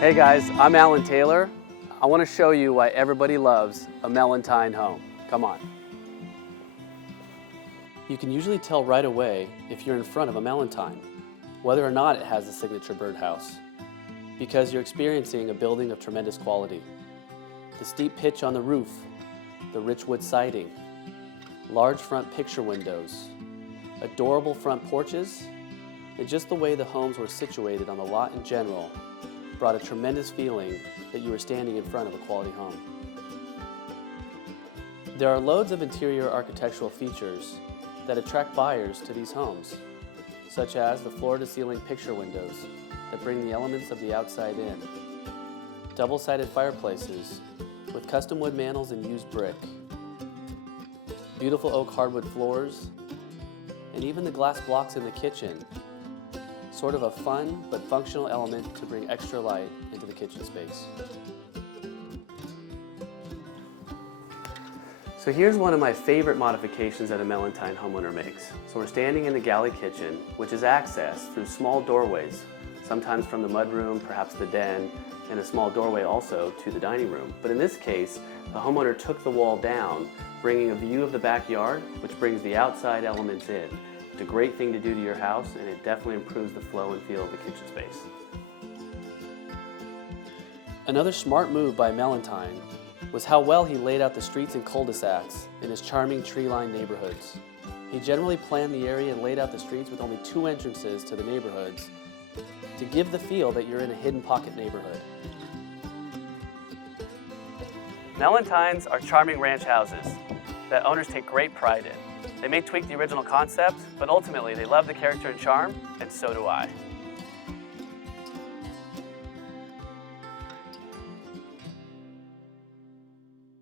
Hey guys, I'm Alan Taylor. I want to show you why everybody loves a Mellenthin home. Come on. You can usually tell right away if you're in front of a Mellenthin, whether or not it has the signature birdhouse, because you're experiencing a building of tremendous quality. The steep pitch on the roof, the rich wood siding, large front picture windows, adorable front porches, and just the way the homes were situated on the lot in general brought a tremendous feeling that you were standing in front of a quality home. There are loads of interior architectural features that attract buyers to these homes, such as the floor-to-ceiling picture windows that bring the elements of the outside in, double-sided fireplaces with custom wood mantels and used brick, beautiful oak hardwood floors, and even the glass blocks in the kitchen, sort of a fun but functional element to bring extra light into the kitchen space. So here's one of my favorite modifications that a Mellenthin homeowner makes. So we're standing in the galley kitchen, which is accessed through small doorways, sometimes from the mudroom, perhaps the den, and a small doorway also to the dining room. But in this case, the homeowner took the wall down, bringing a view of the backyard, which brings the outside elements in. It's a great thing to do to your house, and it definitely improves the flow and feel of the kitchen space. Another smart move by Mellenthin was how well he laid out the streets and cul-de-sacs in his charming tree-lined neighborhoods. He generally planned the area and laid out the streets with only 2 entrances to the neighborhoods to give the feel that you're in a hidden pocket neighborhood. Mellenthins are charming ranch houses that owners take great pride in. They may tweak the original concept, but ultimately they love the character and charm, and so do I.